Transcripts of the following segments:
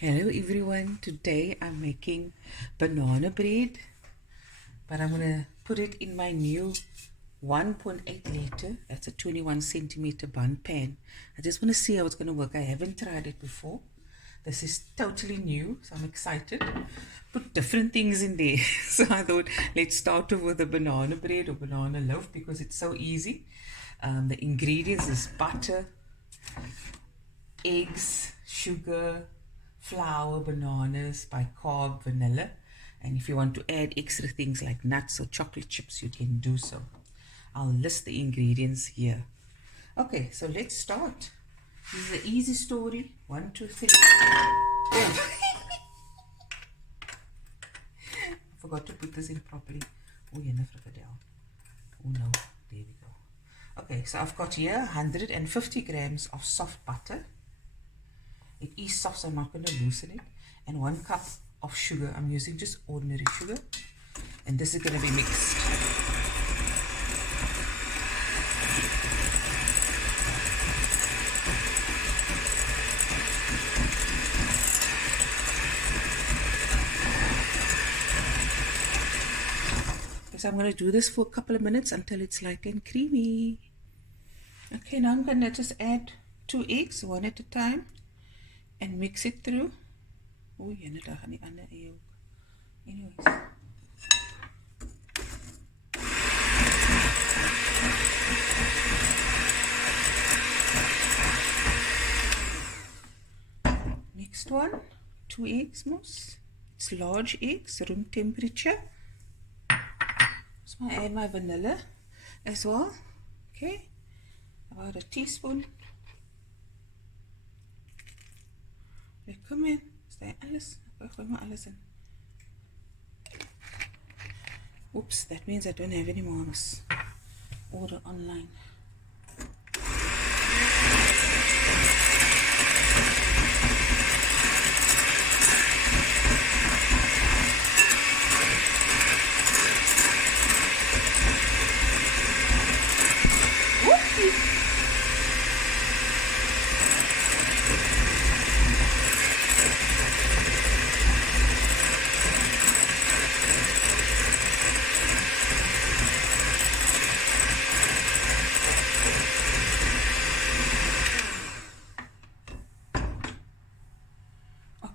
Hello everyone, today I'm making banana bread, but I'm gonna put it in my new 1.8 liter, that's a 21 centimeter bun pan. I just want to see how it's gonna work. I haven't tried it before. This is totally new, so I'm excited. Put different things in there. So I thought let's start off with a banana bread or banana loaf because it's so easy. The ingredients is butter, eggs, sugar, flour, bananas, bicarb, vanilla. And if you want to add extra things like nuts or chocolate chips, you can do so. I'll list the ingredients here. Okay, so let's start. This is an easy story. 1, 2, 3. Oh. I forgot to put this in properly. Oh, yeah, no, frikadel. Oh no, there we go. Okay, so I've got here 150 grams of soft butter. It is soft, so I'm not going to loosen it. And 1 cup of sugar. I'm using just ordinary sugar. And this is going to be mixed. So I'm going to do this for a couple of minutes until it's light and creamy. Okay, now I'm going to just add 2 eggs, one at a time. And mix it through. Oh, yeah, net gaan die ander eie ook. Anyways. Next one, 2 eggs mos. It's large eggs, room temperature. So I add my vanilla as well. Okay, about a teaspoon. Kom in, stay alles. Ek gooi maar alles in. Oops, that means I don't have any more. I must order online. Whoopsie!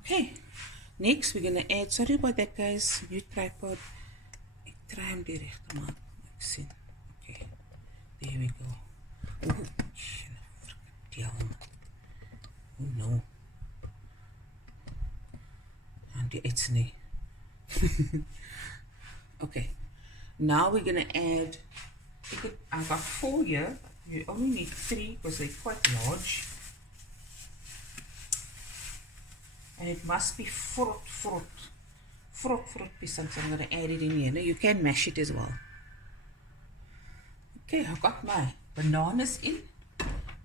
Okay, next we're going to add, sorry about that guys, new tripod. Ek try om die reg te maak. Ek sien. Okay, there we go. Oh, frikadel. Oh no. And die eets nie. Okay, now we're going to add, I've got 4 here. You only need 3 because they're quite large. And it must be fruit pieces. So I'm going to add it in here. Now you can mash it as well. Okay, I've got my bananas in.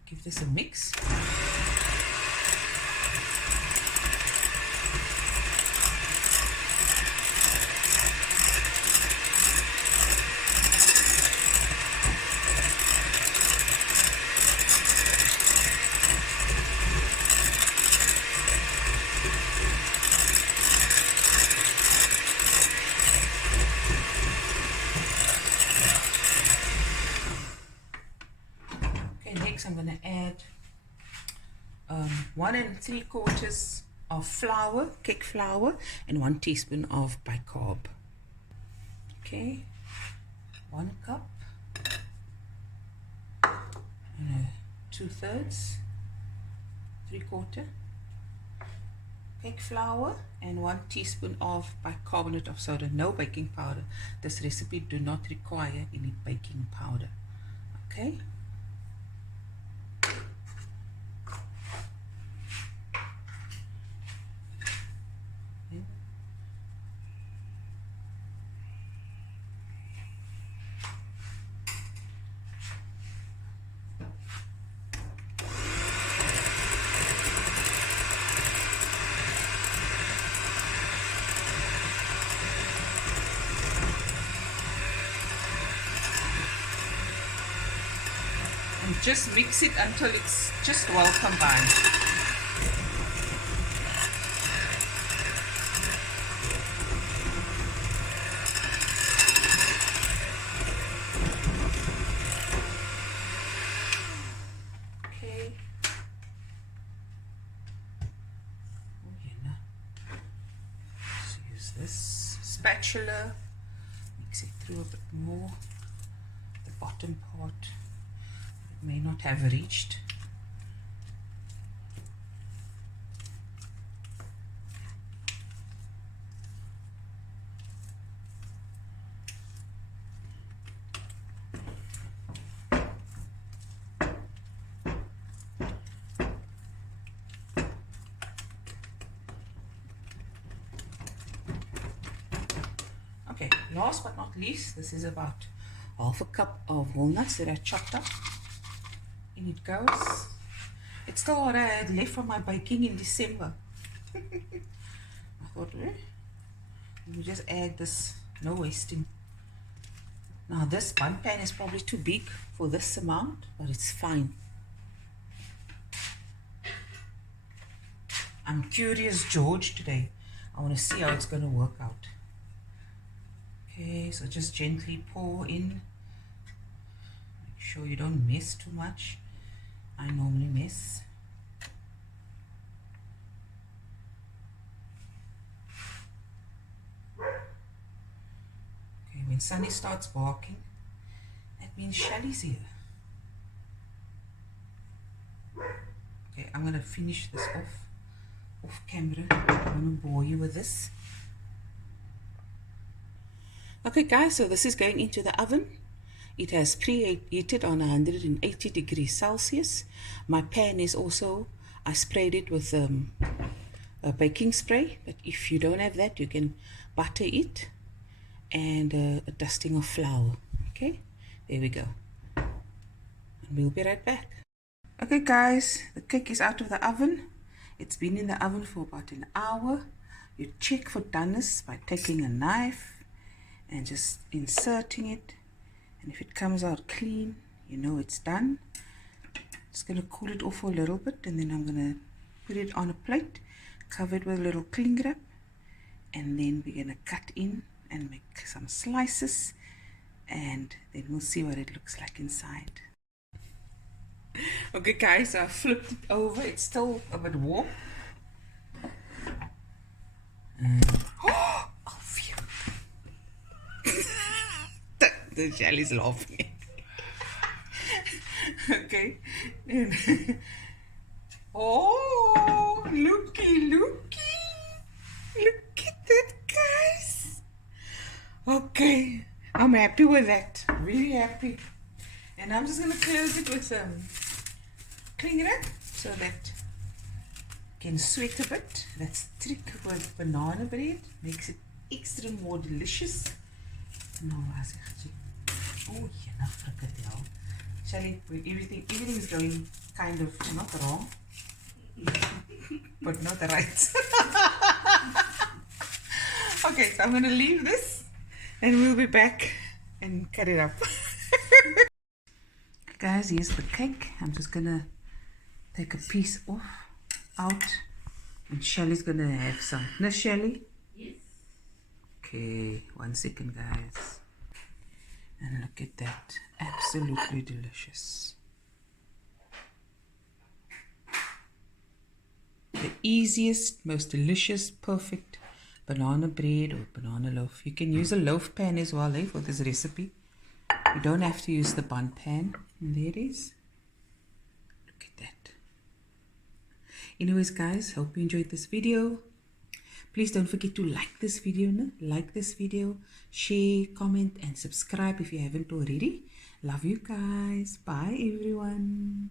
Give this a mix. I'm going to add 1 3/4 of flour, cake flour, and 1 teaspoon of bicarb. Okay, 1 cup, and 2/3, 3/4 cake flour, and 1 teaspoon of bicarbonate of soda. No baking powder. This recipe do not require any baking powder. Okay. and just mix it until it's just well combined. Okay. Oh, let's use this spatula. Mix it through a bit more. The bottom part it may not have reached. Okay, last but not least, this is about half a cup of walnuts that I chopped up. In it goes. It's still what I had left from my baking in December. I thought, we just add this, no wasting. Now this bun pan is probably too big for this amount, but it's fine. I'm curious George today. I want to see how it's going to work out. Okay, so just gently pour in. Make sure you don't mess too much. I normally mess. Okay, when Sunny starts barking, that means Shelly's here. Okay, I'm going to finish this off camera. I'm going to bore you with this. Okay guys, so this is going into the oven. It has preheated on 180 degrees Celsius. My pan is also, I sprayed it with a baking spray, but if you don't have that, you can butter it and a dusting of flour. Okay, there we go. And we'll be right back. Okay guys, the cake is out of the oven. It's been in the oven for about an hour. You check for doneness by taking a knife and just inserting it, and if it comes out clean, you know it's done. Just going to cool it off for a little bit, and then I'm going to put it on a plate, cover it with a little cling wrap, and then we're going to cut in and make some slices, and then we'll see what it looks like inside. Okay guys, I flipped it over. It's still a bit warm. The Shelly's laughing. Okay. Oh, looky. Look at that, guys. Okay. I'm happy with that. Really happy. And I'm just going to close it with some cling wrap so that you can sweat a bit. That's the trick with banana bread. Makes it extra more delicious. No, oh, yeah, frikadel. Shelly, everything is going kind of not wrong, but not right. Okay, so I'm going to leave this and we'll be back and cut it up. Guys, here's the cake. I'm just going to take a piece out, and Shelly's going to have some. No, Shelly? Yes. Okay, 1 second, guys. And look at that, absolutely delicious. The easiest, most delicious, perfect banana bread or banana loaf. You can use a loaf pan as well for this recipe. You don't have to use the bun pan. And there it is. Look at that. Anyways guys, hope you enjoyed this video. Please don't forget to like this video, share, comment, and subscribe if you haven't already. Love you guys. Bye everyone.